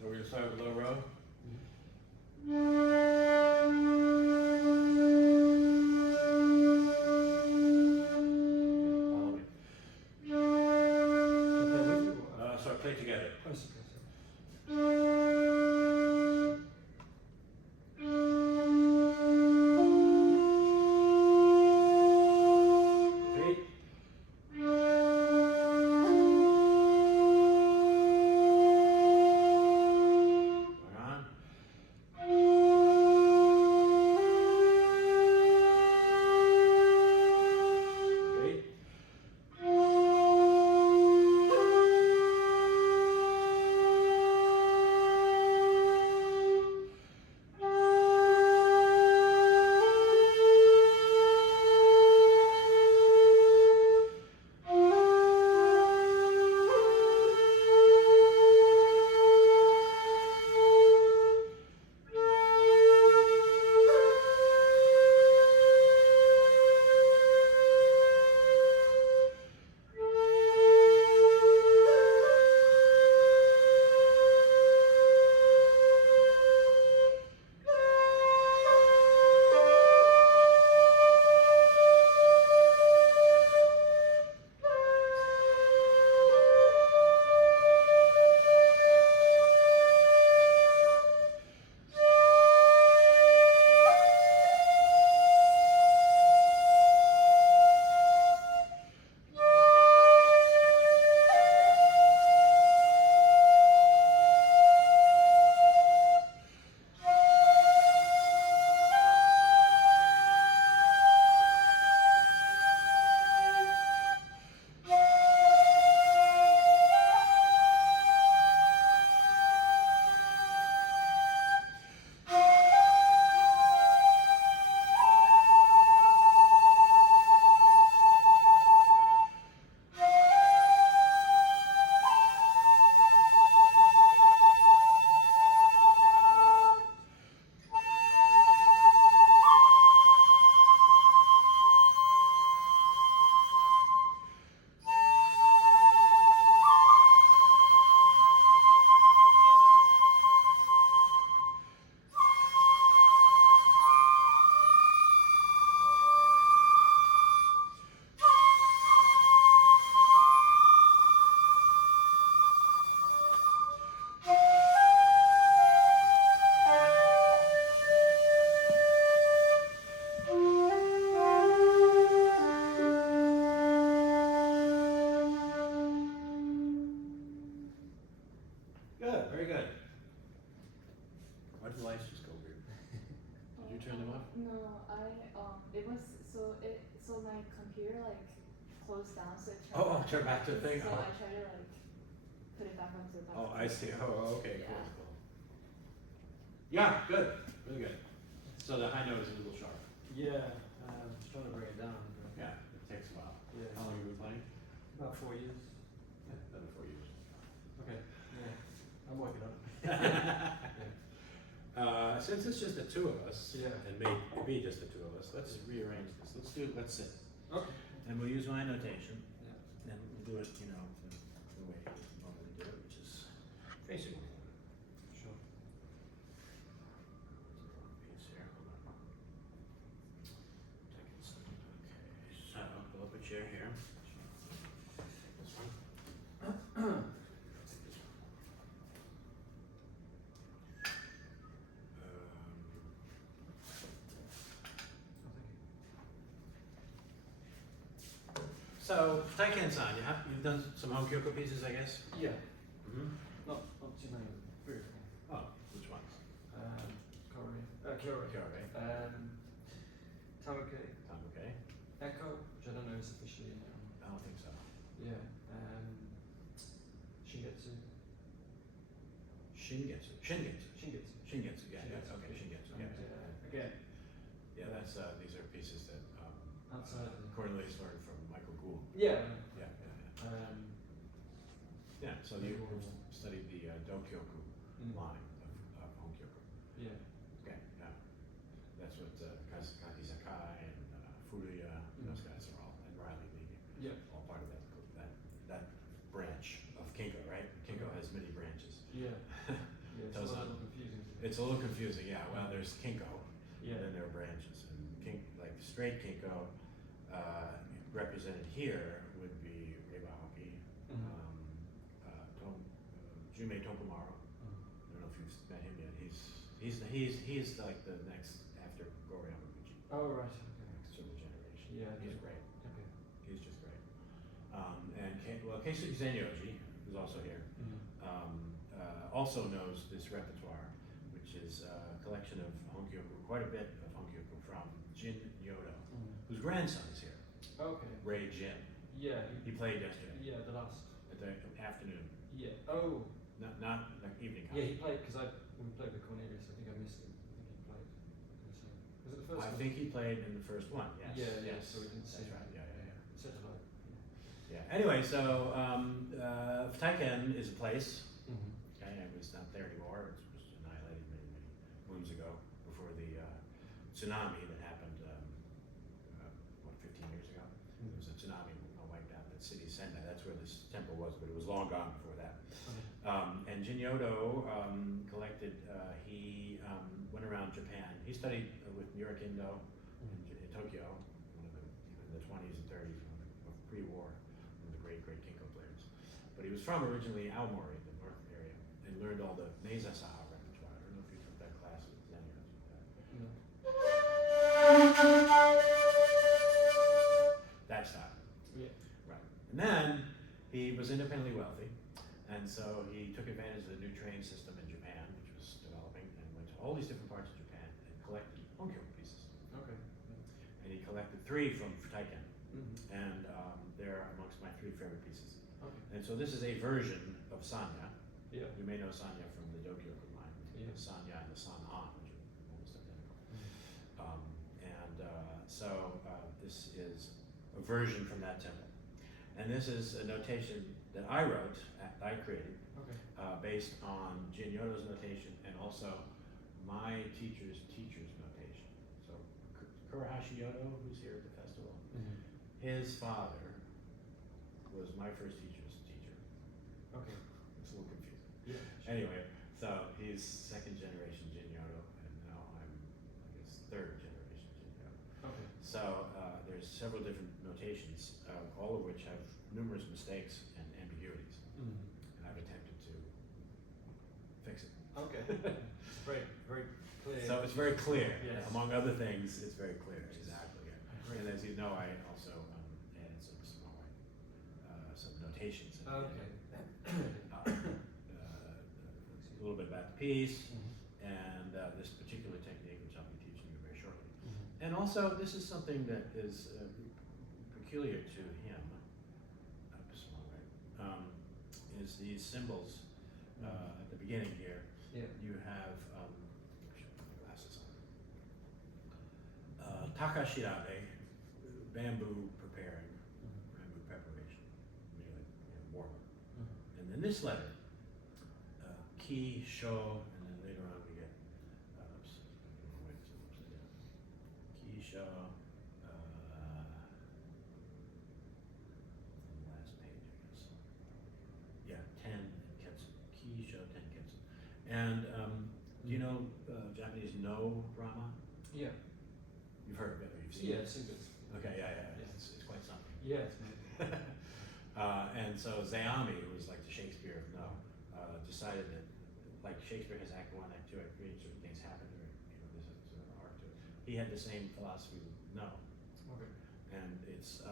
So we're gonna start with low row. Follow me. So play together. Repeat. Going on. Repeat. Good, very good. Why did the lights just go weird? Did you turn them off? No, it was so my computer like closed down, so it turned. Oh, turn back to the thing. So Oh. I tried to like put it back onto the box. Oh, I see. Oh, okay, cool, Yeah. cool. Yeah, good, really good. So the high note is a little sharp. Yeah, just trying to bring it down. But Yeah, it takes a while. yeah, How long have you been playing? about 4 years. Yeah, another 4 years. Okay. Yeah, I'm working on it. Since it's just the two of us, Yeah. and maybe just the two of us, let's rearrange this. Let's sit. Okay. And we'll use my notation, Yeah. and we'll do it, the way we normally do it, which is facing one another. Sure. Piece here, hold on. Take it some- Okay, so pull up a chair here. This one. Take this one. So, Futaiken you've done some home kyoko pieces, I guess? Yeah. Mm-hmm. Not too many. 3 or 4. Oh, which ones? Kyori. Kyori. Tamuke. Okay. Echo, which I don't know is officially in I don't think so. Yeah. Shingetsu. Shingetsu. Yeah, yeah, okay, Shingetsu. And, Yeah. again, Yeah, that's, these are pieces that, outside of the- Cornelius learned from Michael Gould. Yeah. Yeah. Yeah, so you studied the Dokyoku line of home kyoko. Yeah. Okay, yeah. That's what Kazakaki Sakai and Furuya, those guys are all, and Riley Lee, Yeah. all part of that branch of Kinko, right? Kinko has many branches. Yeah. It's a little confusing, yeah. Well, there's Kinko, Yeah. and then there are branches. And like straight Kinko, represented here would be Reibahoki, Jume Tokumaru. I don't know if you've met him yet. He's like the next after Goro Yamaguchi, Oh, right. Okay. next sort of generation. Yeah. He's great. Okay. He's just great. Keisuke Zenyoji, who's also here, also knows this repertoire, which is a collection of honkyoku, quite a bit of honkyoku from Jin Nyodo, whose grandson is here, Okay. Ray Jin. Yeah. He played yesterday Yeah. The last. at the afternoon, Yeah. Oh. not like evening Yeah. concert. He played because when we played with Cornelius, I think I missed him. I think he played. Was it the first I one? think he played in the first one. Yes. Yeah. Yes. So we didn't see That's him. right. Yeah. Said hello. Yeah. Anyway, so Futaiken is a place. Okay, it was not there anymore. It was annihilated many moons ago, before the tsunami that happened, 15 years ago. There was a tsunami that wiped out that city, Sanya. That's where this temple was, but it was long gone before that. And Jin Yodo collected, he went around Japan. He studied with Nyoraku in Tokyo, in the 20s and 30s, of pre-war, one of the great Kinko players. But he was from originally Aomori, the north area, and learned all the Meiza Saha repertoire. I don't know if you took that class with Sanya. That style. Yeah. Right. And then he was independently wealthy, and so he took advantage of the new train system in Japan, which was developing, and went to all these different parts of Japan and collected honkyoku pieces. Okay. And he collected 3 from Futaiken, and they're amongst my 3 favorite pieces. Okay. And so this is a version of Sanya. Yeah. You may know Sanya from the Dokyoku line. Yeah. The Sanya and the San-an, which are almost identical. This is a version from that temple. And this is a notation that I wrote, I created, Okay. based on Jin Yodo's notation and also my teacher's notation. So Kurahashi Yodo, who's here at the festival, his father was my first teacher's teacher. Okay. It's a little confusing. Yeah. Anyway, so he's second generation Jin Yodo, and now I'm, I guess, third generation Jin Yodo. Okay. So there's several different notations, all of which have numerous mistakes and ambiguities, and I've attempted to fix it. Okay. It's very clear. So it's very clear. Yes. Among other things, it's very clear. Exactly. Yeah. Great. And as you know, I also added some notations. At the end. A little bit about the piece, and this particular technique, which I'll be teaching you very shortly. And also, this is something that is peculiar to him. Is these symbols at the beginning here? Yeah. You have I should put my glasses on. Takashirabe, bamboo preparing, bamboo preparation, really warmer. And then this letter, ki, sho, and then later on we get ki, sho, on the last page, I guess. Yeah, 10 ketsu. Ki, sho, 10 ketsu. And do you know Japanese no Brahma? Yeah. You've heard of it, or you've seen Yeah. it? It's good. Okay, yeah. It's quite something. Yeah. It's good. And so Zayami, who was like the Shakespeare of no, decided that, like Shakespeare has Act 1, Act 2, Act 3, certain things happen, or there's a sort of arc to it. He had the same philosophy with no, Okay. and it's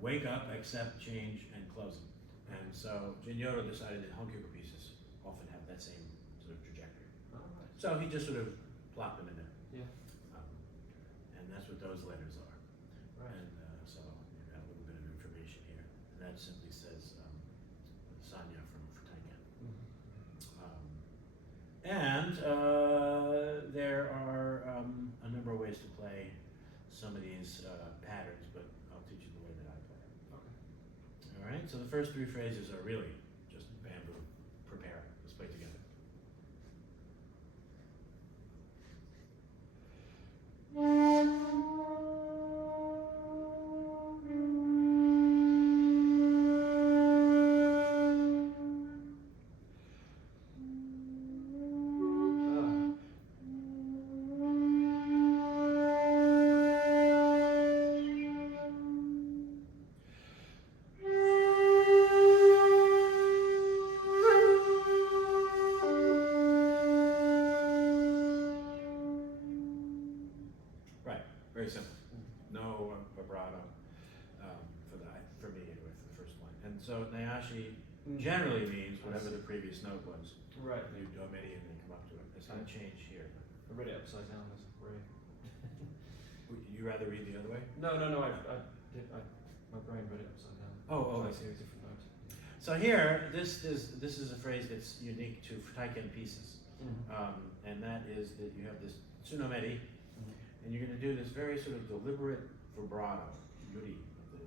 wake up, accept, change, and closing. And so Jin Yodo decided that honkyoku pieces often have that same sort of trajectory. All right. So he just sort of plopped them in there. Yeah. And that's what those letters are. Right. And so you've got a little bit of information here. And that simply says Sanya from Futaiken. There are a number of ways to play some of these patterns, but I'll teach you the way that I play. Okay. All right, so the first 3 phrases are really just bamboo preparing. Let's play together. So Nayashi generally means whatever the previous note was. Right. You do a MIDI and then come up to it. It's going to change here. I read it upside down. That's great. Would you rather read the other way? No. My brain read it upside down. Oh, I Twice see. a different note. So here, this is a phrase that's unique to Futaiken pieces, and that is that you have this tsunomeri, and you're going to do this very sort of deliberate vibrato, yuri, the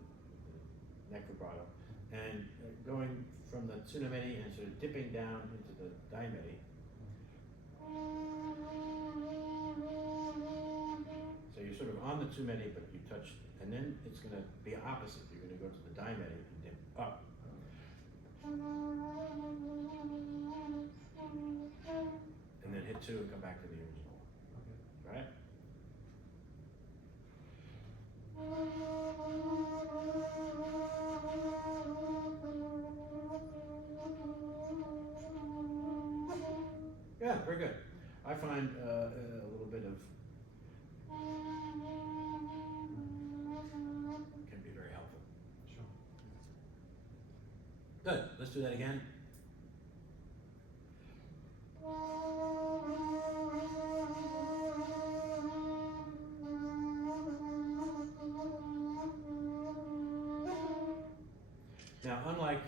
neck vibrato, and going from the tsunomeri and sort of dipping down into the daimeri. So you're sort of on the tsumeri, but you touch, and then it's going to be opposite. You're going to go to the daimeri and dip up. And then hit 2 and come back to the original. Okay. Right? Yeah, very good. I find a little bit of can be very helpful. Sure. Good. Let's do that again. Now, unlike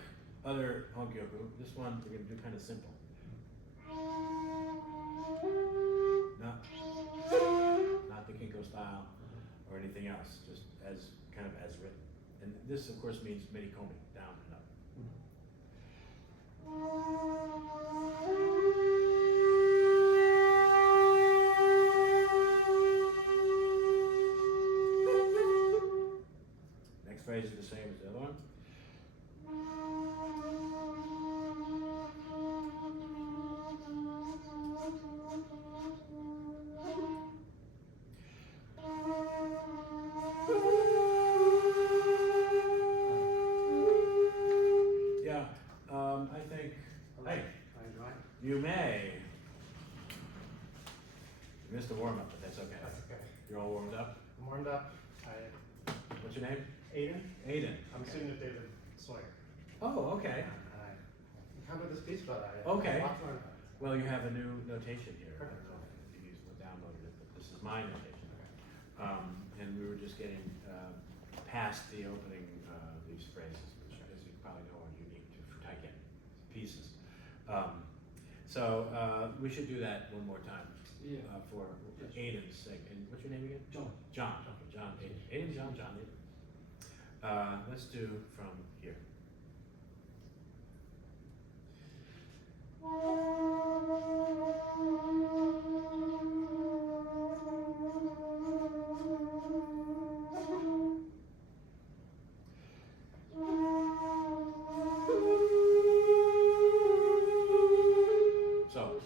other Hongyoku, this one we're going to do kind of simple. Not the Kinko style or anything else, just as kind of as written. And this, of course, means midikomi, down and up. Next phrase is the same as the other one. Yeah, I think, hey, you may. You missed the warm up, but that's okay. That's okay. You're all warmed up? I'm warmed up. What's your name? Aiden. Aiden. I'm a student of David Sawyer. Oh, okay. And I encountered this piece, but I Okay. want to learn about it. Well, you have a new notation here. I don't know if you downloaded it, but this is my notation. And we were just getting past the opening these phrases, which, as you probably know, are unique to Futaiken pieces. So we should do that one more time for Aiden's sake. And what's your name again? John. John. Okay, John. Aiden. John. Aiden. Let's do from here. So,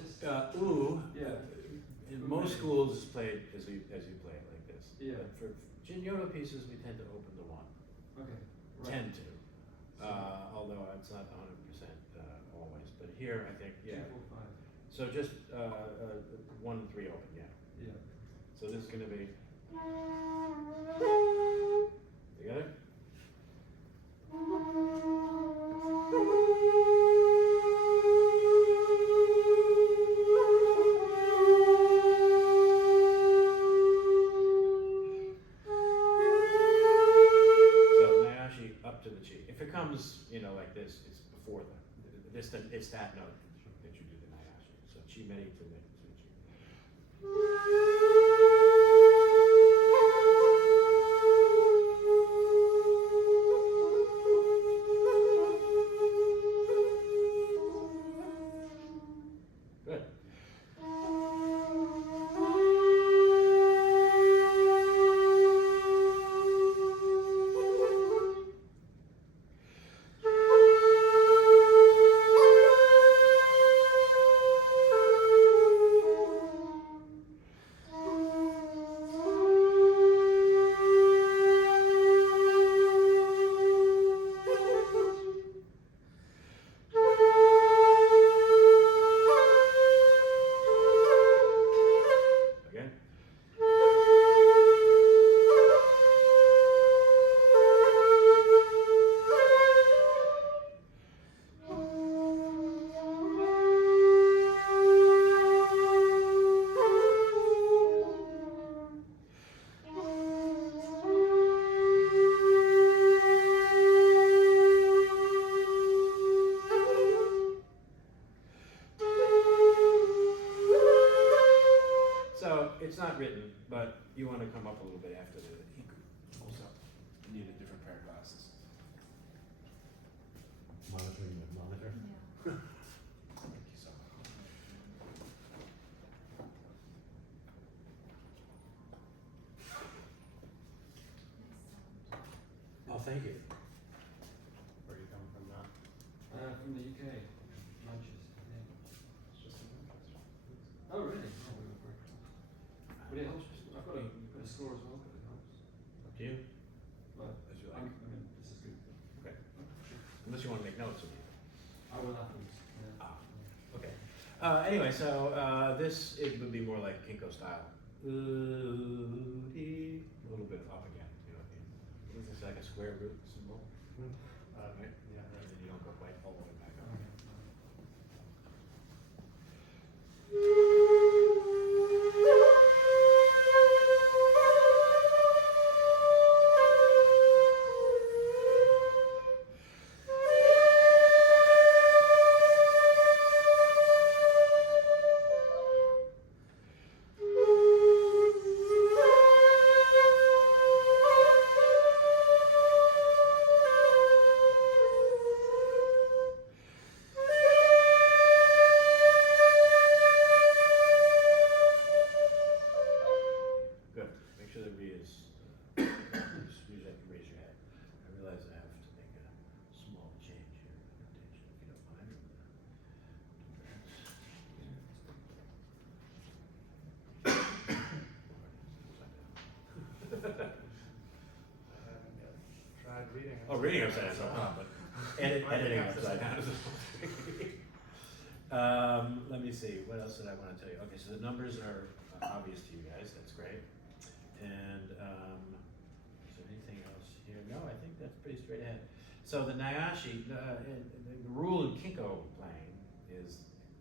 in most schools is played as you play it like this. Yeah. But for Jinyodo pieces, we tend to open the 1. Okay. Tend to. Although it's not 100% always. But here, I think, 2, 4, 5. So just 1 and 3 open, yeah. Yeah. So this is going to be together. So Nayashi up to the chi. If it comes, like this, it's before it's that note that you do the Nayashi. So chi meri to the chi. Good. it's not written, but you want to come up a little bit after the hiku. Also, you need a different pair of glasses. Monitoring the monitor. Yeah. Thank you so much. Oh, thank you. Where are you coming from now? From the UK, Manchester. Yeah. It's just in Manchester. Oh really? Oh, we were very close. But it helps. I've got a score as well, but it helps. Do you? But As you I like. mean, this is good. Okay. Unless you want to make notes of you. I will afterwards. Yeah. Ah. Okay. Anyway, so this it would be more like Kinko style. A little bit up again. You know what I mean? Is this like a square root symbol? Right? Yeah, And right. then you don't go quite all the way back up. Good. Make sure the re is. Just usually have to raise your head. I realize I have to make a small change here in notation, if you don't mind. I haven't yet tried reading. Oh, reading upside down is no problem, but editing upside down is let me see, what else did I want to tell you? Okay, so the numbers are obvious to you guys, that's great. And is there anything else here? No, I think that's pretty straight ahead. So the Nyashi, the rule in Kinko playing is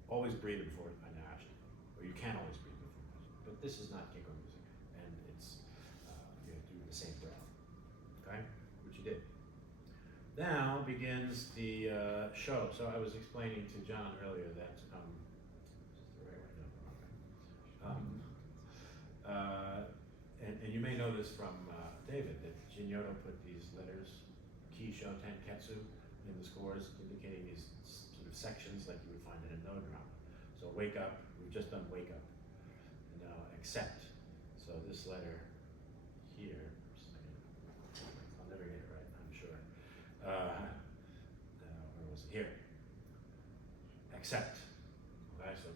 always breathe before a Nyashi, or you can always breathe before a Nyashi, but this is not Kinko music, and it's, you have to do the same breath, okay, which you did. Now begins the show. So I was explaining to John earlier that, is this the right way? No, the wrong way. And you may know this from David, that Jinyoto put these letters, Ki, Sho, Ten, Ketsu, in the scores, indicating these sort of sections like you would find in a no drama. So wake up, we've just done wake up. And now accept. So this letter here, I'll never get it right, I'm sure. Where was it? Here. Accept. Okay, so,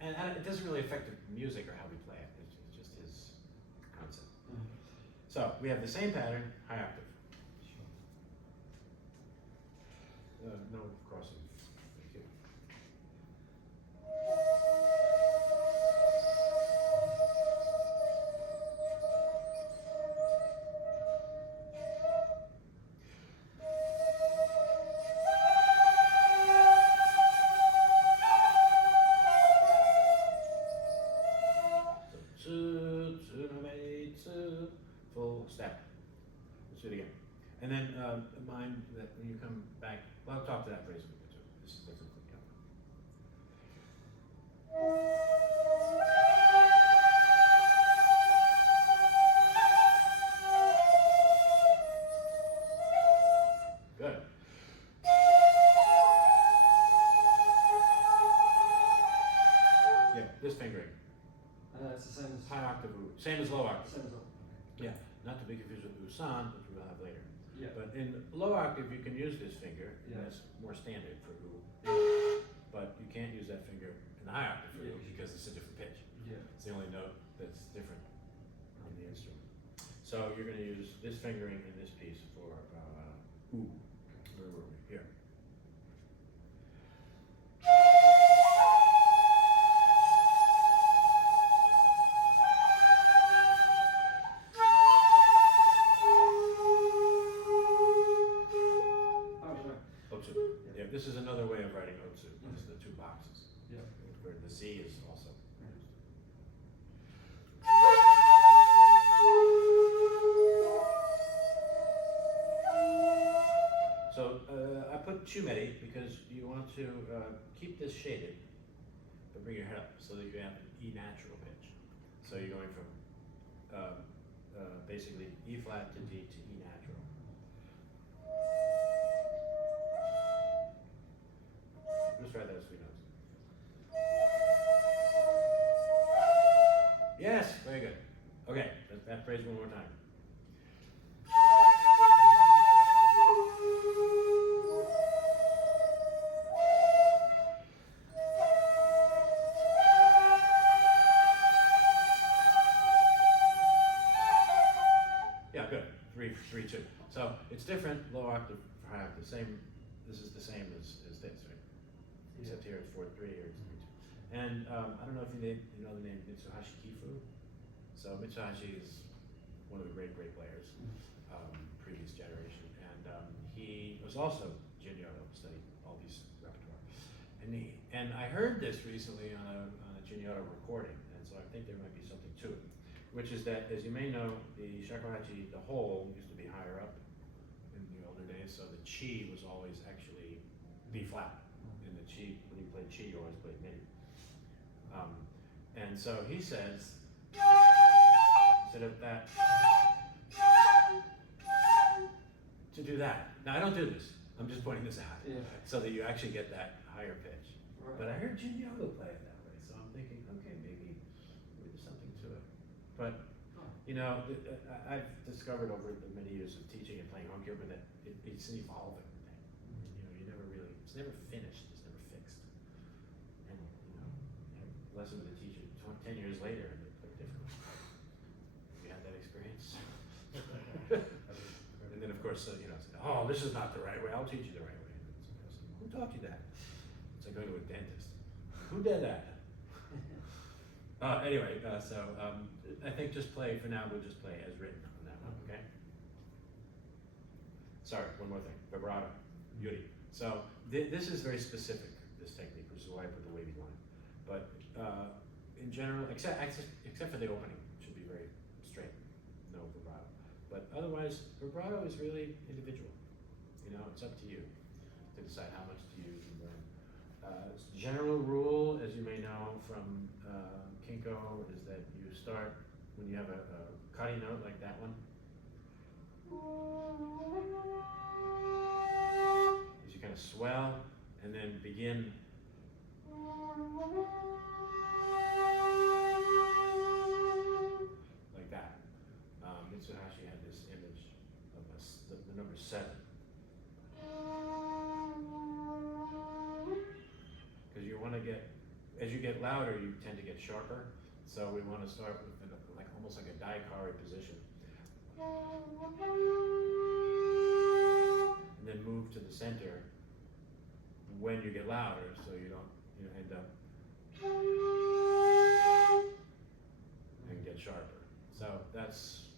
and it doesn't really affect the music or how we play it. It's just his concept. So we have the same pattern, high octave. No crossing. Thank you. So, tsu, no me, tsu, full step. Let's do it again. And then mind that when you come back, well, I'll talk to that phrase in a bit too. This doesn't count. Good. Yeah, this fingering. It's the same as High octave, same as low octave. same as well. Yeah, not to be confused with Usan, which we'll have later. Yeah. But in low octave, you can use this finger, and Yeah. that's more standard for U. But you can't use that finger in the high octave for Yeah. U because it's a different pitch. Yeah. It's the only note that's different on the instrument. So you're going to use this fingering in this piece for U. Where were we? Here. Oh, sure. Otsu. Yeah, this is another way of writing Otsu. This is the two boxes. Yeah. Where the Z is also used. So I put chumeri because you want to keep this shaded, but bring your head up so that you have an E natural pitch. So you're going from basically E flat to D to E natural. Just try those three notes. Yes, very good. Okay, that phrase one more time. Yeah, good. 3, 3, 2. So it's different, low octave, high octave. Same. This is the same as this, right? Except here it's 4, 3, here it's 3, 2. And I don't know if you know the name Mitsuhashi Kifu. So Mitsuhashi is one of the great players, previous generation, and he was also Jinyodo, studied all these repertoire. And I heard this recently on a Jinyodo recording, and so I think there might be something to it, which is that, as you may know, the Shakuhachi, the whole, used to be higher up in the older days, so the chi was always actually B flat. In the chi, when you played chi, you always played midi. And so he says, instead of that, to do that. Now I don't do this. I'm just pointing this out, so that you actually get that higher pitch. Right. But I heard Jinyodo play it that way, so I'm thinking, okay, maybe there's something to it. But you know, I've discovered over the many years of teaching and playing Honkyoku that it's an evolving thing. You know, you never really, it's never finished, it's never fixed. And you know, you have a lesson with a teacher 10 years later, and they play differently. You had that experience? And then of course, you know, oh, this is not the right way, I'll teach you the right way. Who taught you that? It's like going to a dentist. Who did that? Anyway, I think just play, for now, we'll just play as written on that one, okay? Sorry, one more thing, vibrato, yuri. So this is very specific, this technique, which is why I put the wavy line. But in general, except for the opening, it should be very straight, no vibrato. But otherwise, vibrato is really individual. You know, it's up to you to decide how much to use and when. General rule, as you may know from Kinko, is that you start when you have a kari note like that one. As you kind of swell and then begin. Like that. Mitsuhashi had this image of the number 7. Because you want to get, as you get louder, you tend to get sharper. So we want to start with like almost like a daikari position. And then move to the center when you get louder, so you don't end up and get sharper. So that's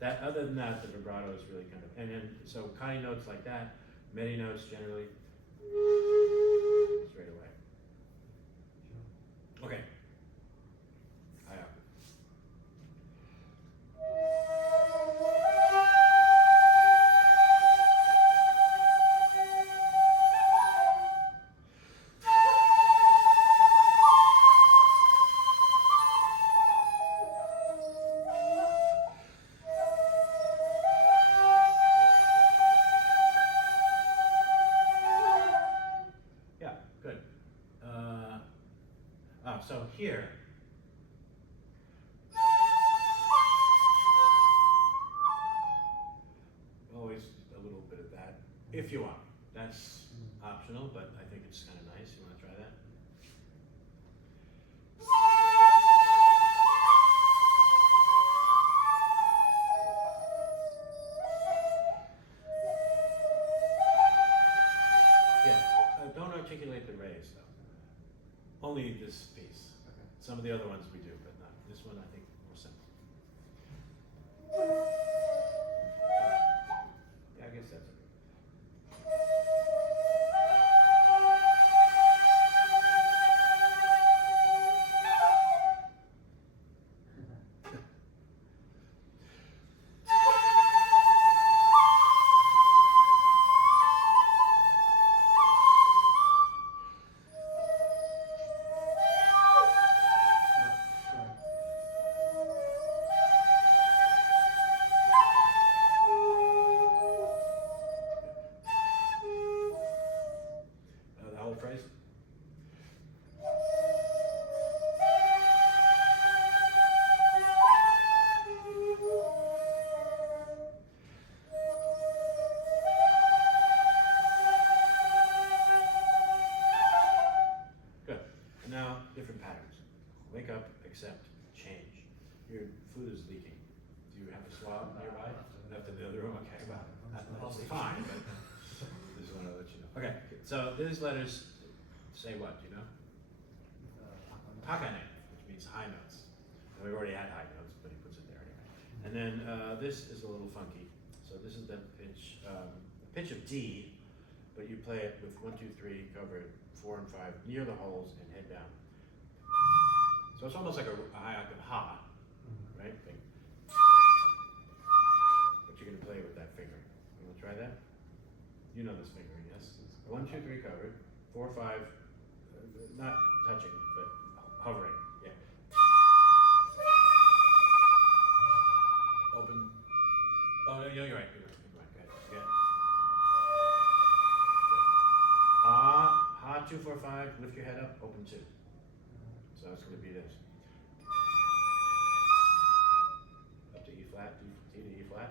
that. Other than that, the vibrato is really kind of, and then so kari notes like that, medi notes generally straight away. Okay. High up. Yeah, good. So here, always a little bit of that, if you want. That's optional, but I think it's kind of nice. You want to try that? Yeah, don't articulate the rays though. Only this piece. Okay. Some of the other ones we do, but not this one. I think more simple. Yeah, I guess that's okay. Sorry. wake up, accept, change. Your food is leaking. Do you have a swab nearby? Left in the other room? Okay, well, that's fine, but just want to let you know. Okay, so these letters say what, do you know? Takane, which means high notes. And we've already had high notes, but he puts it there anyway. And then this is a little funky. So this is the pitch of D, but you play it with 1, 2, 3, covered, 4 and 5, near the holes and head down. So it's almost like a high octave ha, right? Thing. But you're gonna play with that finger. You wanna try that? You know this finger, yes? 1, 2, 3 covered, 4, 5, not touching, but hovering, yeah. Open. Oh, no, you're right, you're right. Go ahead, again. Ha, 2, 4, 5, lift your head up, open 2. So it's going to be this. Up to E flat, D to E flat.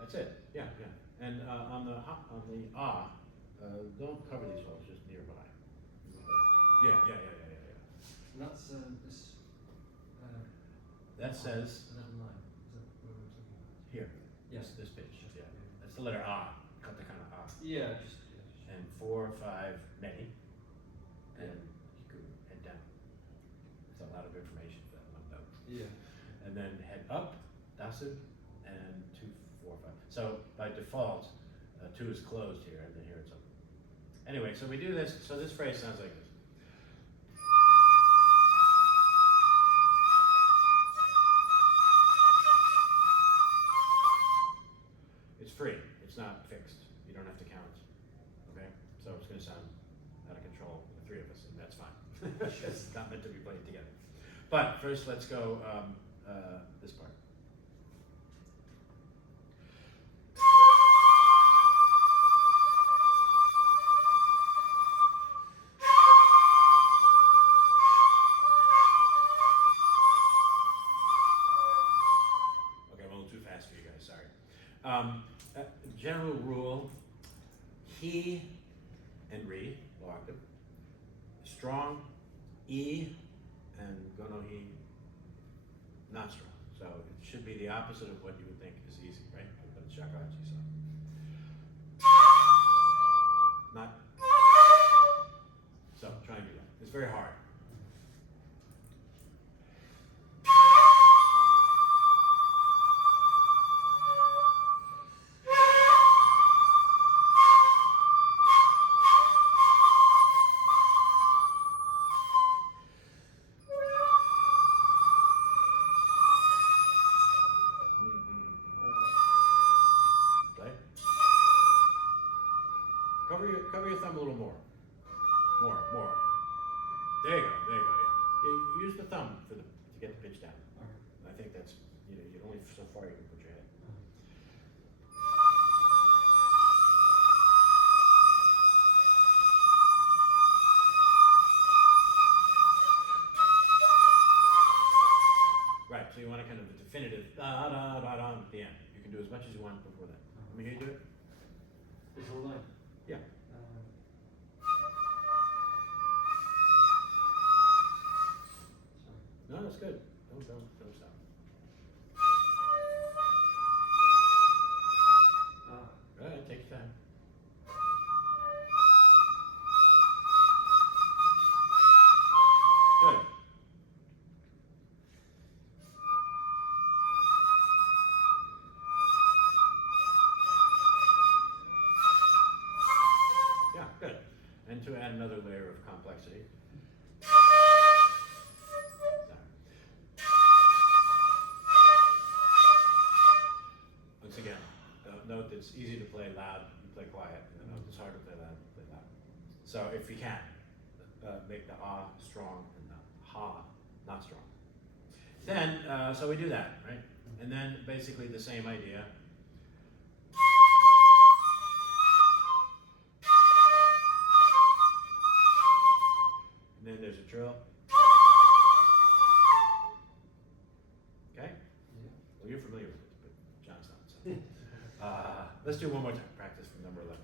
That's it, yeah. And on the ah, don't cover these holes, just nearby. Yeah. And that's this. That says 11 line. Is that what we're talking about? here. Yes. This pitch. Yeah. That's the letter ah. Cut the kind of ah. Yeah, just. And 4, 5, many. And hiku, head down. It's a lot of information for that one note. Yeah. And then head up, dasu, and 2, 4, 5. So by default, 2 is closed here, and then here it's open. Anyway, so we do this. So this phrase sounds like this. It's free. It's not fixed. You don't have to count. Okay? So it's going to sound out of control, the 3 of us, and that's fine. It's not meant to be played together. But first, let's go this part. Okay, I'm a little too fast for you guys, sorry. General rule, he and re, low octave, strong, E, and gono he, not strong. So it should be the opposite of what you would think is easy, right? But it's shakuhachi, so. Not. So try and do that. It's very hard. Cover your thumb a little more. More. There you go, yeah. Use the thumb to get the pitch down. Okay. I think that's, you only so far you can put your head. Right, so you want a kind of a definitive da da da da at the end. You can do as much as you want before that. Let me hear you do it. This whole line. Yeah. No, that's good. Don't stop. Go ahead, take your time. Good. Yeah, good. And to add another layer of complexity. Once again, the note that's easy to play loud, you play quiet, and the note that's hard to play loud, you play loud. So if you can, make the ah strong and the ha not strong. Then, so we do that, right? And then basically the same idea. And then there's a trill. Okay? Yeah. Well, you're familiar with it, but John's not. So. Let's do one more time. Practice from number 11.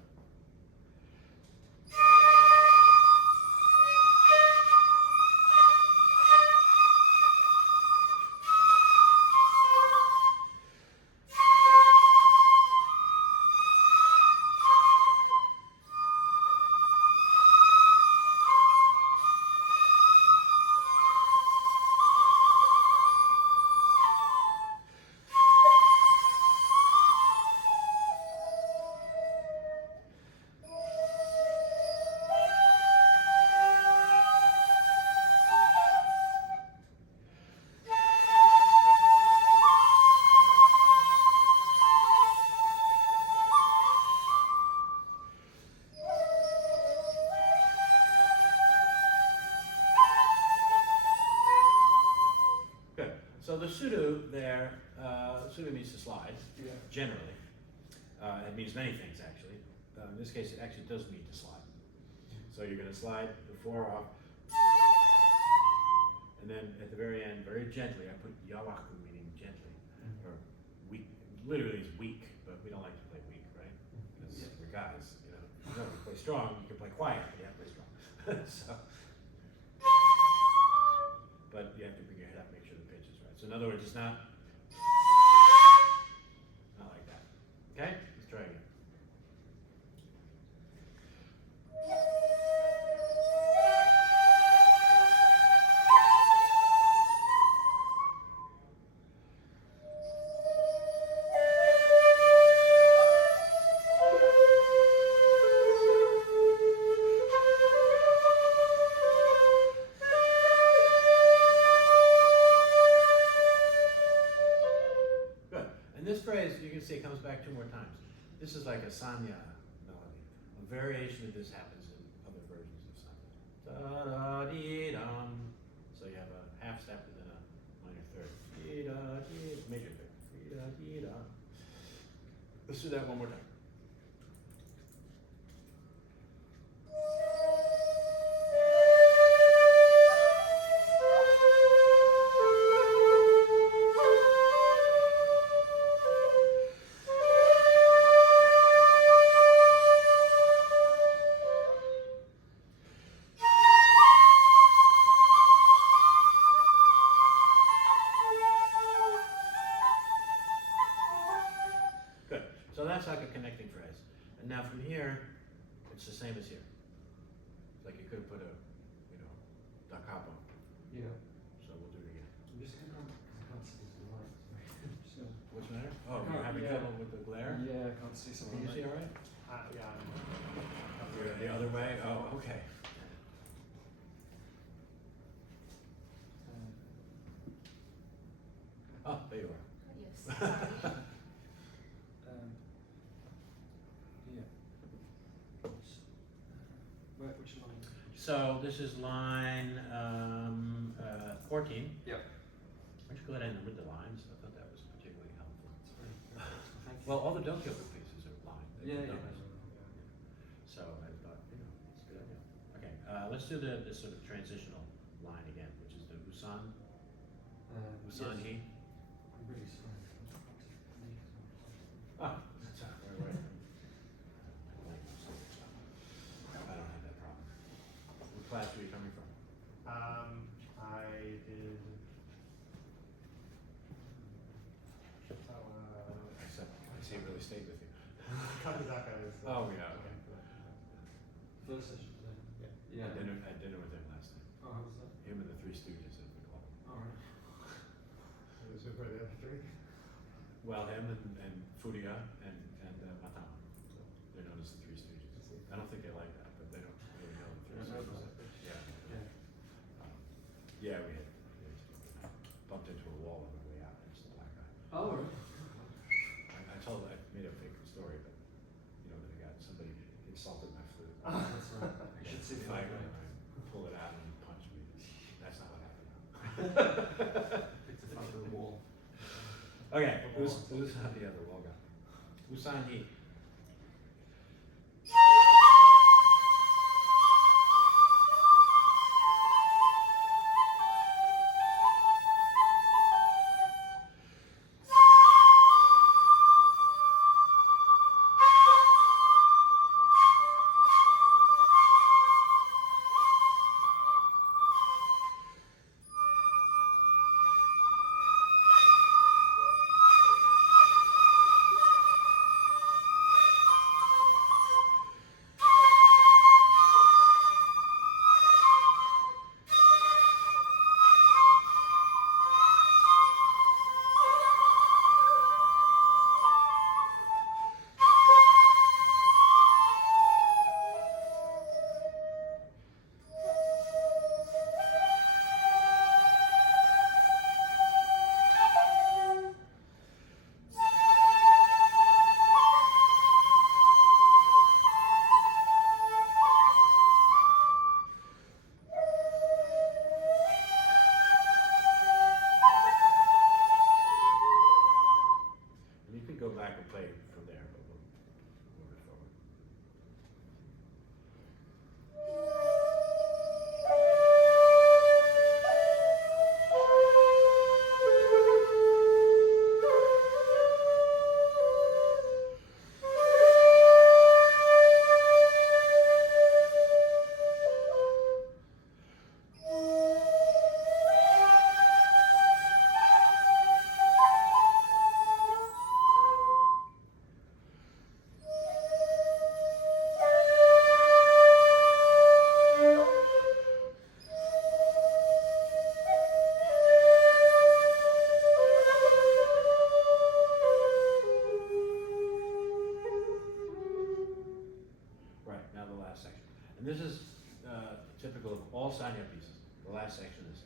the sudo there, sudo means to slide, Yeah. generally. It means many things, actually. In this case, it actually does mean to slide. So you're going to slide the 4 off, and then at the very end, very gently, I put Nyoraku, meaning gently, or weak. Literally it's weak, but we don't like to play weak, right? Because we're guys, you know. If you play strong, you can play quiet, but you have to play strong. So, but you have to bring your head up, make sure the pitch is right. So in other words, it's not like that. Okay? Let's try again. Good. And this phrase, you can see it comes back 2 more times. This is like a Sanya melody. A variation of this happens in other versions of Sanya. Da-da-dee-dum. So you have a half step and then a minor third. Dee-da-dee, major third. Dee-da-dee-dum. Let's do that one more time. Good. So that's like a connecting phrase. And now from here, it's the same as here. It's like you could have put a, da capo. Yeah. So we'll do it again. I'm just gonna, I can't see the light. So, What's the matter? Oh, I you're can't- having yeah. trouble with the glare? yeah, I can't see Can something. you see all right? Yeah. You're the other way? Oh, okay. Oh, there you are. Yes. Sorry. Yeah. Where, which line? So this is line 14. Yeah. Why don't you go ahead and read the lines? I thought that was particularly helpful. Thank you. Well, all the Dokyoku pieces are lined. They're Yeah, yeah. numbers. So I thought, it's a good idea. Okay, let's do the sort of transitional line again, which is the Usan, Usanhi. Yes. I'm really sorry. Oh, that's right. I don't have that problem. What class are you coming from? I did. Except, I see it really stayed with you. Kakizaka is. Oh, yeah. First session, then. Yeah. Yeah. I had dinner with him last night. Oh, how was that? Him and the Three Stooges at the club. Alright. Who were the other 3? Well, him and Furia and Matama. They're known as the Three Stooges. I don't think they like that, but they don't really know the Three Yeah, no, Stooges. no. Yeah. Yeah. Yeah, we had bumped into a wall on the way out. It's the black guy. Oh, right. I made a fake story, but they got somebody insulted my flute. That's right. You should see the I other guy. pull it out and he punched me. That's not what happened. Picked it up to the wall. Okay, who's the other wall guy? Usanhi. And this is typical of all Sanya pieces. The last section is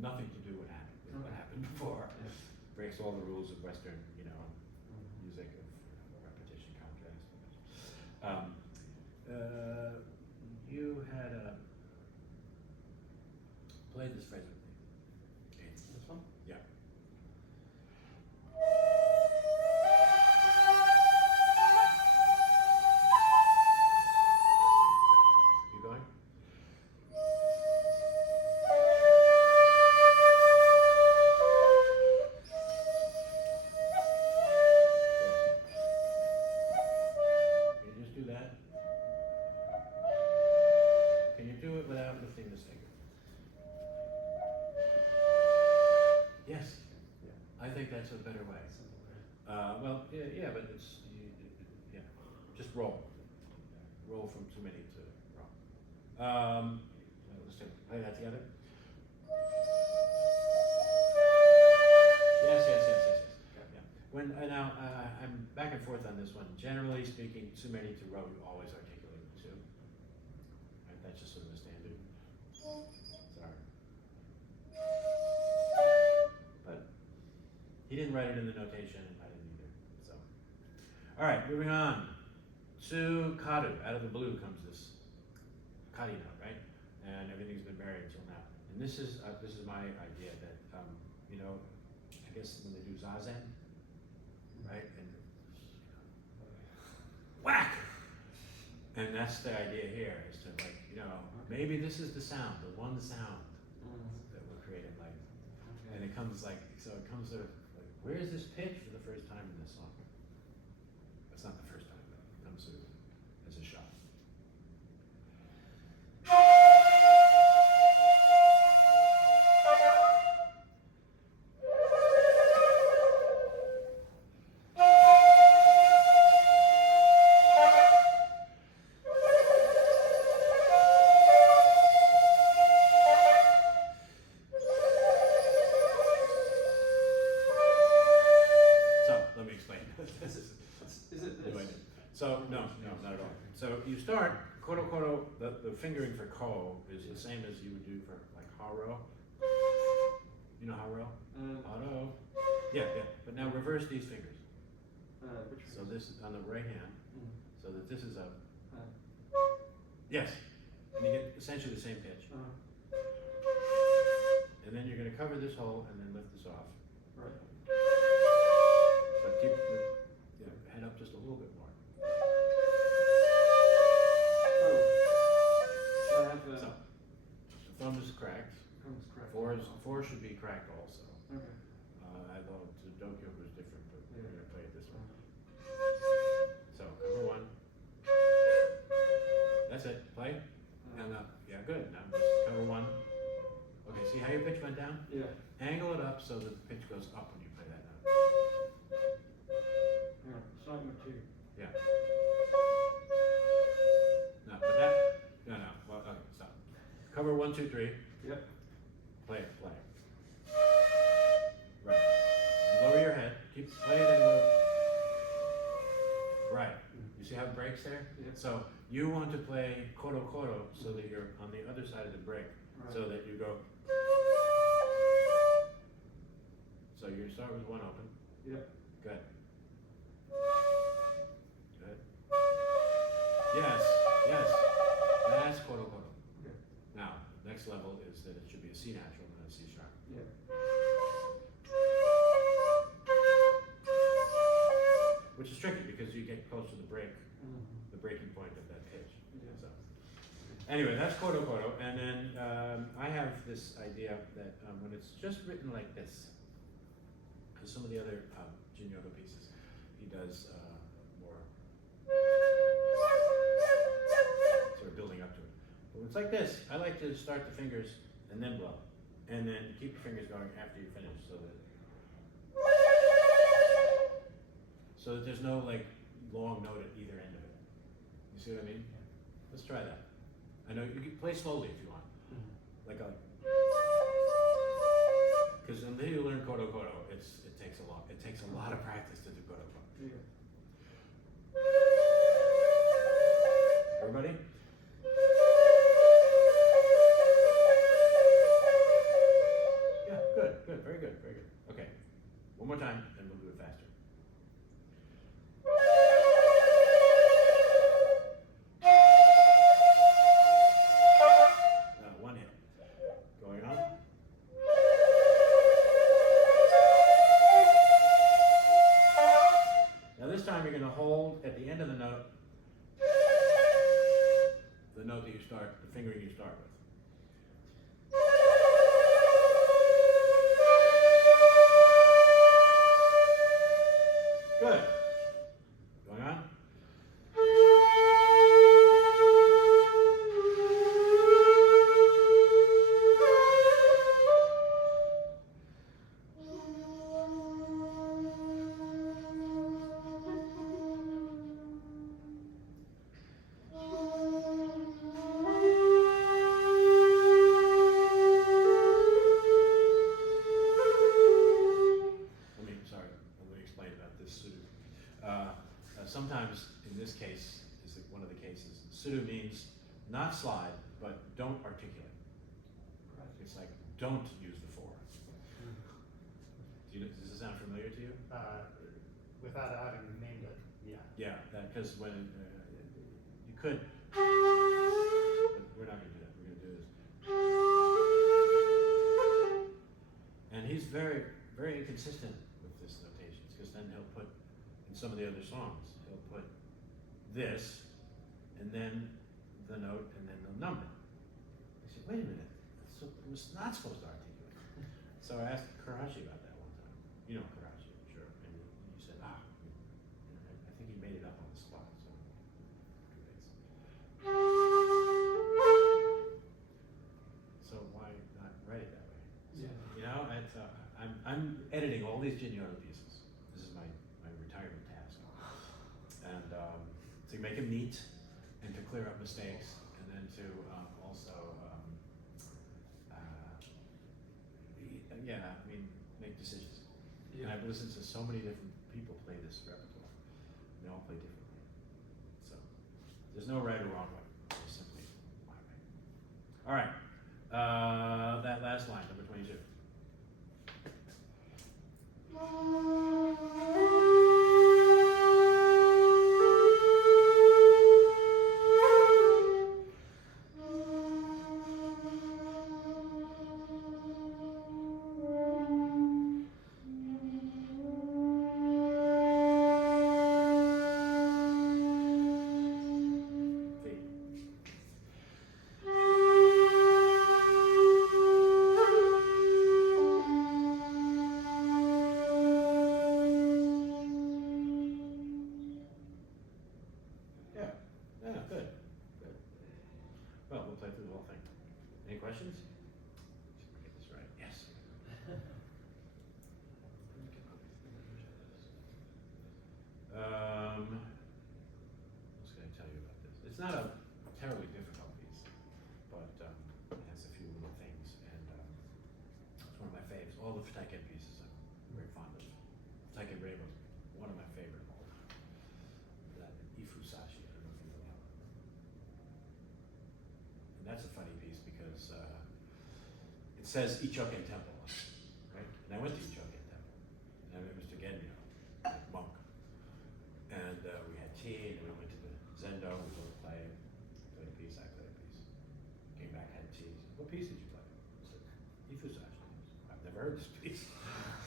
nothing to do with what happened before. Yeah. Breaks all the rules of Western, Mm-hmm. music of repetition, contrast. You had played this phrase with me. Okay. This one? Yeah. Keep going. Can you just do that? Can you do it without lifting this finger? Yes. I think that's a better way. Well, yeah, but yeah, just roll. Roll from too many to wrong. Let's play that together. Yes. Yeah. When now I'm back and forth on this one. Generally speaking, too many to row, you always articulate the two. Right? That's just sort of a standard. Sorry. But he didn't write it in the notation, and I didn't either. So, all right, moving on to Kadu. Out of the blue comes this Kadi note, right? And everything's been buried until now. And this is my idea that I guess when they do zazen, right, and whack, and that's the idea here is to maybe this is the sound, the one sound that we're creating, and it comes sort of like, where is this pitch for the first time in this song? It's not the first time, but it comes sort of as a shot. So you start, kodo, the fingering for ko is the same as you would do for like haro. You know haro? Haro. Yeah. But now reverse these fingers. So this is on the right hand, so that this is a. Yes. And you get essentially the same pitch. And then you're going to cover this hole and then lift this off. Right. So keep the head up just a little bit more. So I have So, the thumb is cracked. Thumb's cracked. Four should be cracked also. Okay. I thought the Dokyo was different, but we're Yeah. going to play it this way. So, cover one. That's it. Play. And yeah, good. Now just cover one. Okay, see how your pitch went down? Yeah. Angle it up so that the pitch goes up when you play that note. Yeah. Starting with 2. Yeah. No, but that. No. Well, okay, stop. Cover 1, 2, 3. Yep. Play it. Right. Lower your head. Keep play it and lower. Right. You see how it breaks there? Yep. So you want to play kodo so that you're on the other side of the break. Right. So that you go. So you're going to start with one open. Yep. Good. Yes. That's kodo. Okay. Now, next level is that it should be a C natural, not a C sharp. Yeah. Which is tricky because you get close to the break, Mm-hmm. the breaking point of that pitch. Yeah. So, anyway, that's kodo, and then I have this idea that when it's just written like this, because some of the other Jinyodo pieces, he does more sort of building up to it. But when it's like this, I like to start the fingers and then blow, and then keep your fingers going after you finish, so that there's no like long note at either end of it. You see what I mean? Let's try that. I know you can play slowly if you want, like a. Because until you learn kodo, it takes a lot. It takes a lot of practice to do kodo. Yeah. Everybody. note that you start, the fingering you start with. Good. Going on. Let me explain about this sudo. Sometimes, in this case, is one of the cases, sudo means not slide, but don't articulate. It's like, don't use the four. Does this sound familiar to you? Without having named it, yeah. Yeah, because when you could, but we're not going to do that. We're going to do this. And he's very, very inconsistent with this notations, because then he'll put, in some of the other songs, he'll put this, and then the note, and then the number. I said, wait a minute, it was not supposed to articulate. So I asked Karachi about that one time. You know Karachi, I'm sure. And he said, I think he made it up on the spot. So why not write it that way? Yeah. You know, I'm editing all these Gignola pieces. This is my retirement task. And to make them neat, and to clear up mistakes, and then to also, make decisions. Yeah. And I've listened to so many different people play this repertoire. They all play differently. So there's no right or wrong way. There's simply my way. All right. That last line, number 22. Questions? Get this right. Yes. What can I tell you about this? It's not a terribly difficult piece, but it has a few little things, and it's one of my faves. All the Futaiken pieces I'm very fond of. Futaiken Rainbow, one of my favorite of all time. That Ifusashi, I don't know if you know that one. And that's a funny piece because it says Ichoken Temple, right? And I went to Ichoken Temple, and I met Mr. Genmyo, the monk. And we had tea, and then we went to the Zendo, we both played a piece, I played a piece. Came back, had tea. He said, what piece did you play? I said, Ifusashi. I've never heard this piece.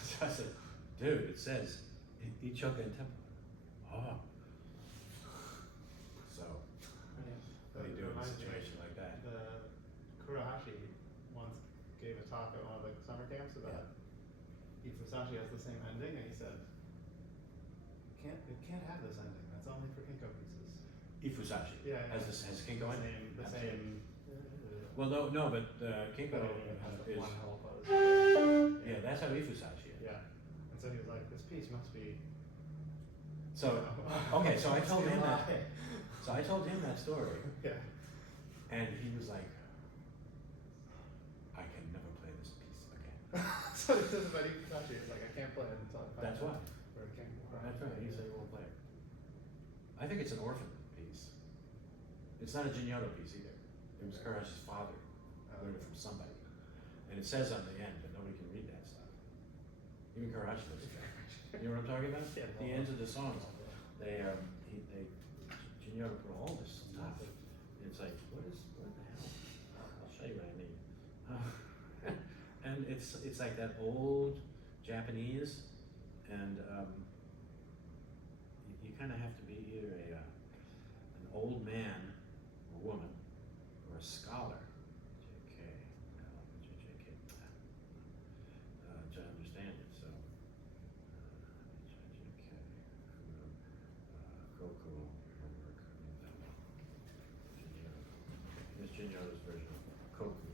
So I said, dude, it says Ichoken Temple. Oh. So, what do you do in a situation like that? The Kurahashi once gave a talk at one of the summer camps about Ifusashi has the same ending, and he said, it can't have this ending. That's only for Kinko pieces. Ifusashi. Yeah. Has Kinko in? The same. Well, no, but Kinko has the is. one whole pose. Yeah, that's how Ifusashi is. Yeah. And so he was like, this piece must be. So, okay, so I told him that. So I told him that story. Yeah. And he was like, I can never play this piece again. So he says about Ifusashi, it's like, I can't play it until I find That's out why. where it came from. That's right, he said he won't play it. I think it's an orphan piece. It's not a Gignola piece either. It was Karashi's father. Learned it from somebody. And it says on the end, but nobody can read that stuff. Even Karachi knows that. You know what I'm talking about? Yeah. The ends of the songs, they Gignola put all this stuff. It's like, what the hell? I'll show you what I mean. And it's like that old Japanese, and you kind of have to be either an old man or woman, Jinyoto's version of Koku.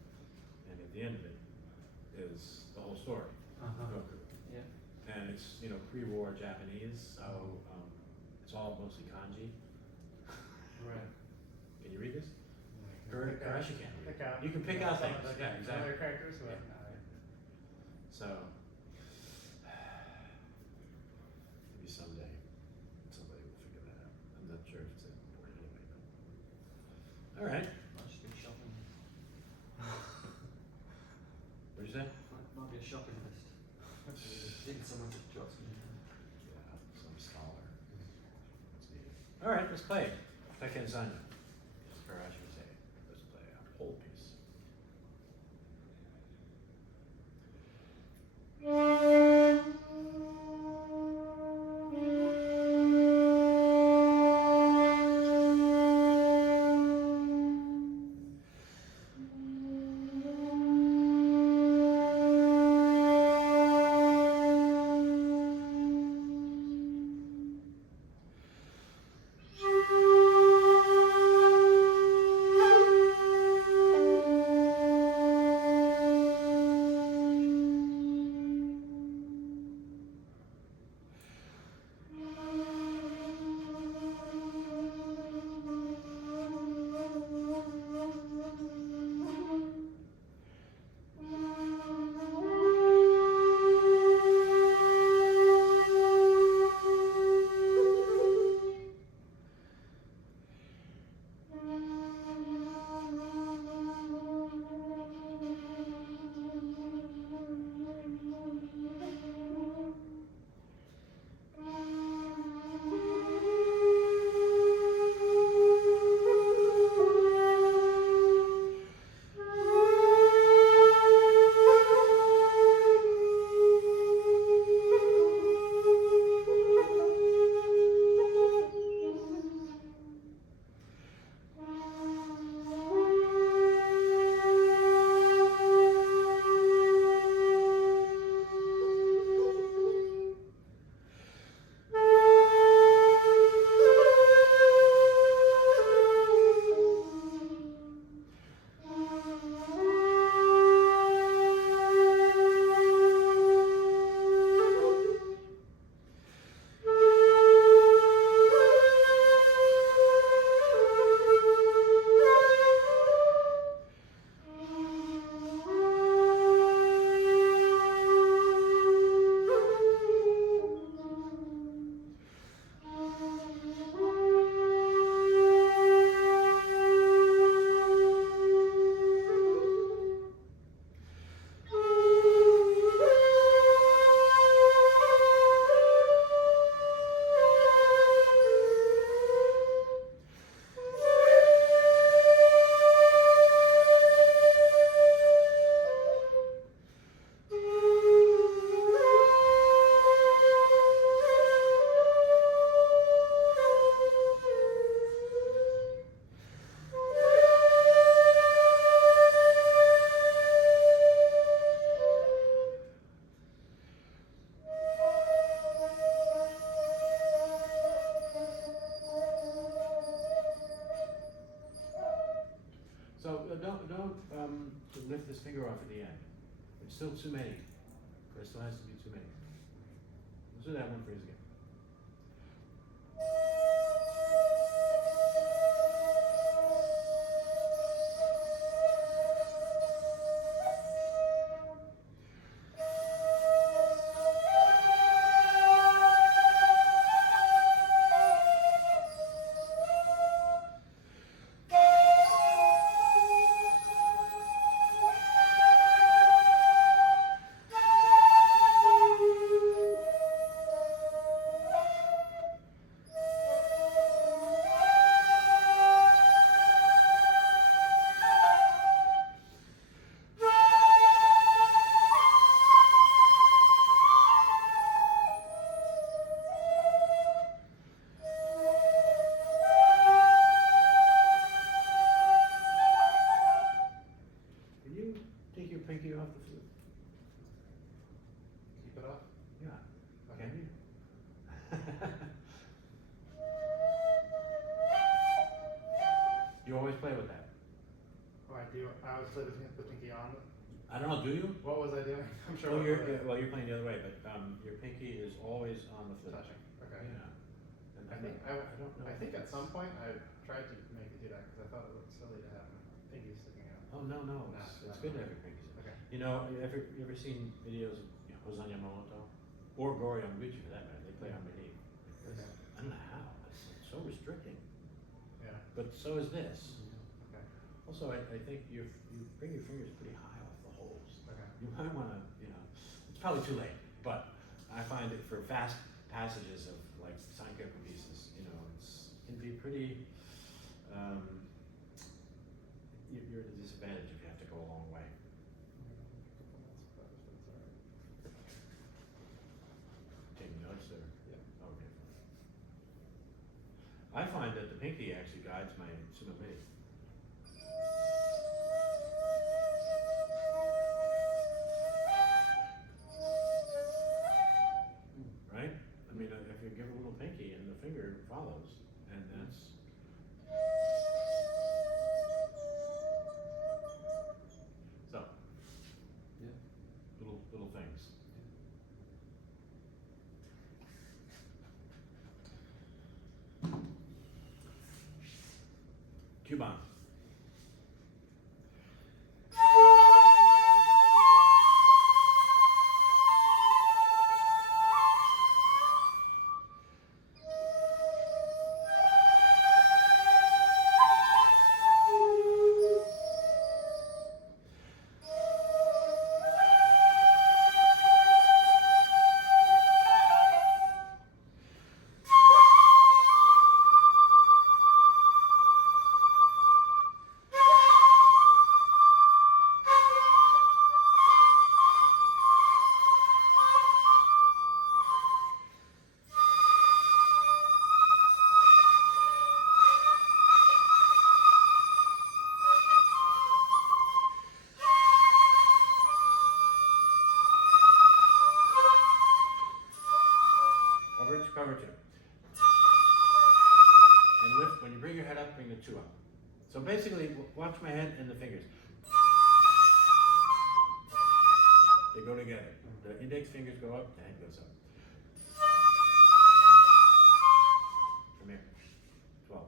And at the end of it is the whole story of Koku. Yeah. And it's, you know, pre-war Japanese, so it's all mostly kanji. Right. Can you read this? Pick out- Karashi can read. pick out, You can pick out some of things, the yeah, exactly. other characters, but, So, maybe someday somebody will figure that out. I'm not sure if it's that important anyway, but. All right, Might just be a shopping. what'd you say? Might be a shopping list. Didn't someone just jot something down? Yeah, some scholar. That's neat. All right, let's play it. Futaiken Sanya. As Karashi would say. Let's play a whole piece. Don't lift this finger off at the end. It's still too many. There still has to be too many. Let's do that one phrase again. I always play the pinky on. I don't know, do you? What was I doing? I'm sure. Oh, what you're, was I- well, you're playing the other way, but, your pinky is always on the flute. touching. Okay. Yeah. And I think I don't know. I if think at it's- some point I tried to make it do that because I thought it looked silly to have my pinky sticking out. Oh, no, Nah, it's good to have your pinkies. Okay. You know, you ever seen videos of Sanya or Gori Yamaguchi for that matter? They play harmony. Okay. I don't know how. It's so restricting. Yeah. But so is this. Okay. Also, I think you bring your fingers pretty high off the holes. Okay. You might want to, it's probably too late, but I find it for fast passages of like Sankeku pieces, can be pretty, you're at a disadvantage if you have to go a long way. Taking notes there? Yeah. Okay. I find that the pinky actually guides my sumamidi. Right? I mean, if you give a little pinky and the finger follows, and that's. So. Yeah. Little things. Cuban. Cover two. And lift, when you bring your head up, bring the two up. So basically, watch my head and the fingers. They go together. The index fingers go up, the head goes up. From here. 12.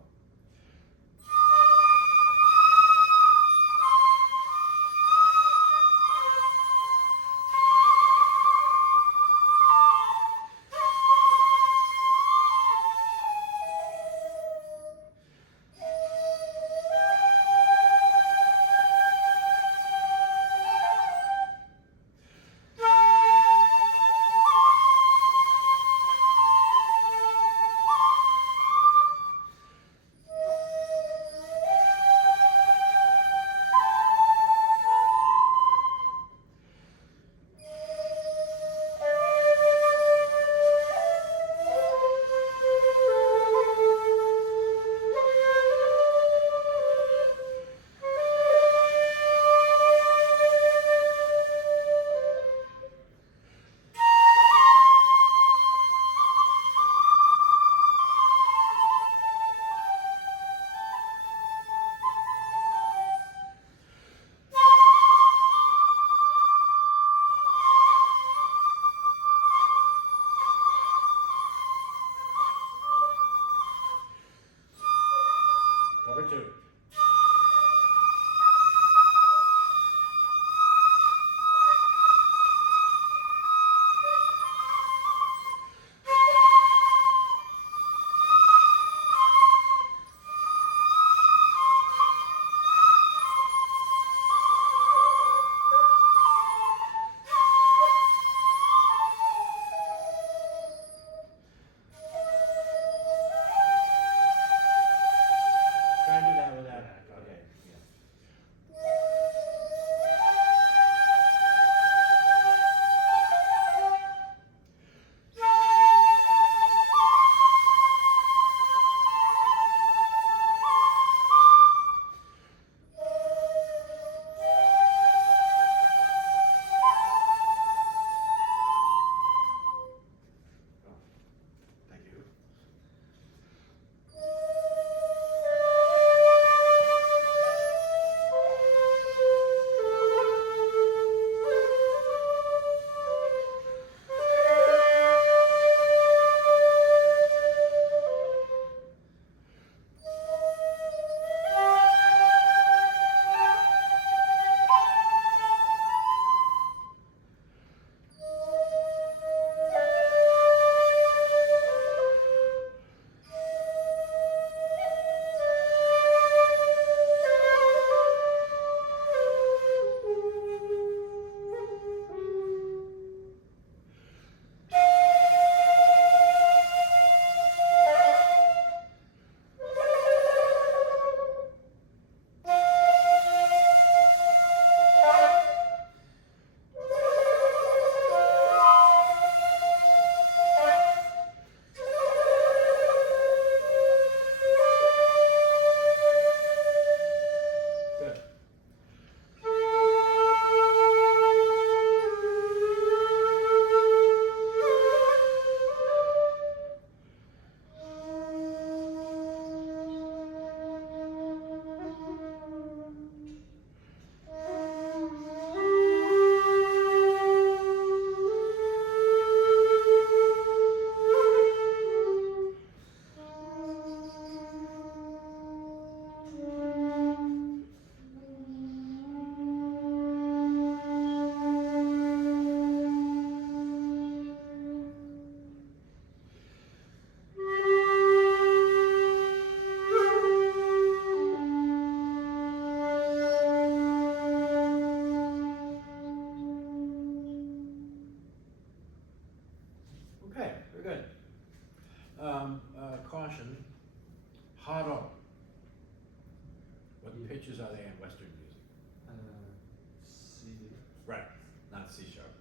Right, not C sharp.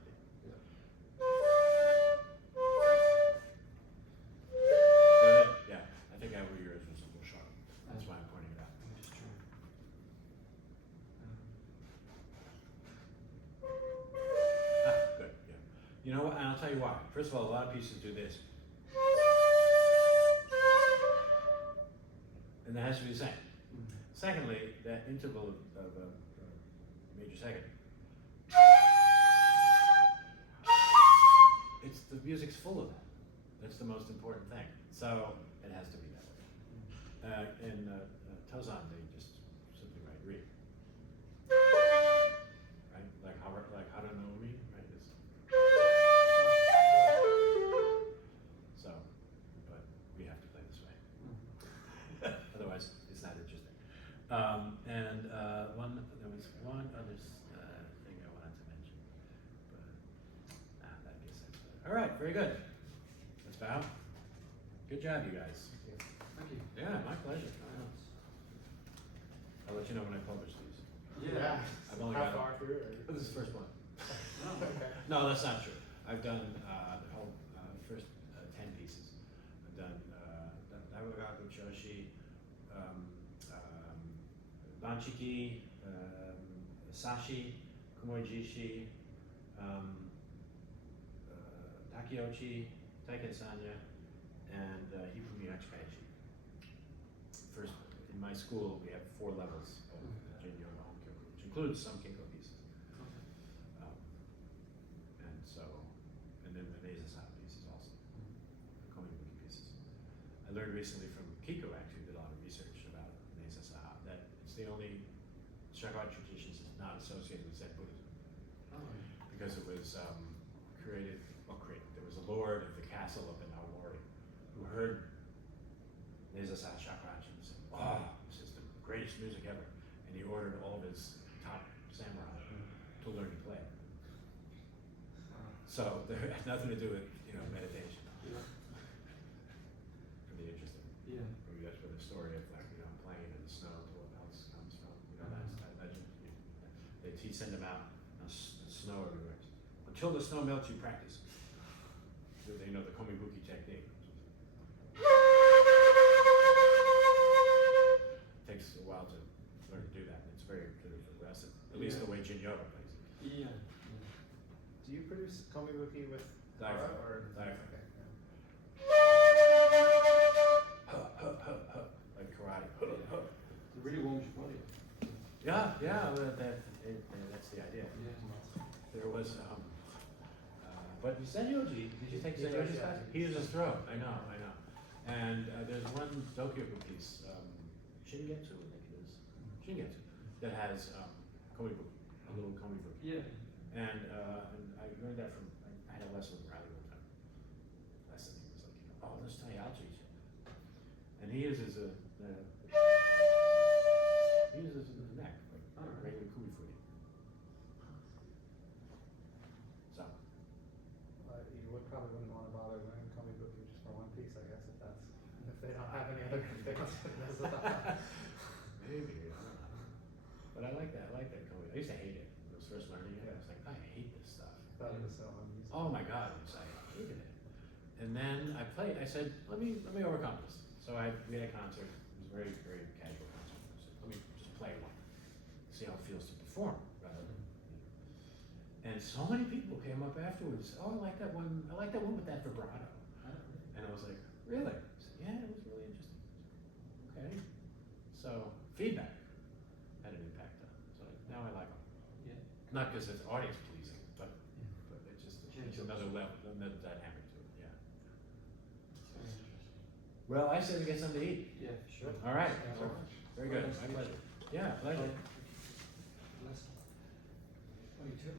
Yeah. Good, yeah, I think our yours was a little sharp, that's why I'm pointing it out. I'm just trying. Good, yeah. You know what, and I'll tell you why. First of all, a lot of pieces do this. And that has to be the same. Secondly, that interval of a major second. The music's full of that. That's the most important thing. So it has to be that way. In Tozan, they just simply write re. Right? Like Harunomi, right? So, but we have to play this way. Otherwise, it's not interesting. There was one other thing I wanted to mention, but I guess that's it. All right, very good. Let's bow. Good job, you guys. Thank you. Yeah, my pleasure. I'll let you know when I publish these. Yeah. I've only How got. far through are you? This is the first one. Oh, Okay. No, that's not true. I've done the whole first 10 pieces. I've done Nyoraku Choshi, Banchiki, Sashi, Kumoijishi, Takiochi, Futaiken Sanya, and Hifumi Achikaichi. First, in my school, we have 4 levels of Jinyo no Honkyoku, which includes some Kinko pieces. And then the Neizasaha pieces also, the Komibuki pieces. I learned recently from Kiko, actually, did a lot of research about Neizasaha, that it's the only Shakuhachi tradition that's not associated with Zen Buddhism. Because it was there was a lord of the castle up in Aomori who heard Neizasaha Shakuhachi and said, "Oh, this is the greatest music ever," and he ordered all of his top samurai to learn to play it. So there had nothing to do with meditation. Yeah. Pretty interesting. Yeah. Maybe that's where the story of playing in the snow to what else comes from. That's that legend. They send them out on snow everywhere. Until the snow melts, you practice. They know the komibuki technique. Takes a while to learn to do that. It's very progressive. At least the way Jinyoda plays it. Yeah. Do you produce komibuki with Diaphragm. aura or? Diaphragm. Okay. Like karate. It really warms your body. Yeah, that's the idea. Yeah. There was, but Senyoji, did you take Senyoji's class? He uses throat, I know. And there's one Dokyoku piece, Shingetsu, I think it is, Shingetsu, that has komibuki, a little komibuki. Yeah. And I learned that from, I had a lesson with Riley one time. Lesson, he was like, oh, let's tell you, I'll teach you. And he uses the neck, like regular kumifuki. So. You probably wouldn't want to bother learning komibuki just for one piece, I guess, if they don't have any other things. Maybe, I don't know. But I like that komi. I used to hate it when I was first learning it. I was like, I hate this stuff. I thought it was so amusing. Oh my God, I hated it. And then I said, let me overcome this. So we had a concert. It was a very, very casual concert. I said, let me just play one, see how it feels to perform rather than. And so many people came up afterwards. Oh, I like that one with that vibrato. And I was like, really? I said, yeah, it was really interesting. Okay. So feedback had an impact on it. So now I like them. Yeah. Not because it's audience pleasing, but it's another level, another dynamic to it. Yeah. Very interesting. Well, I said to get something to eat. Yeah, sure. All right. Thanks very much. Very good. My pleasure. Yeah, pleasure. Less. 22.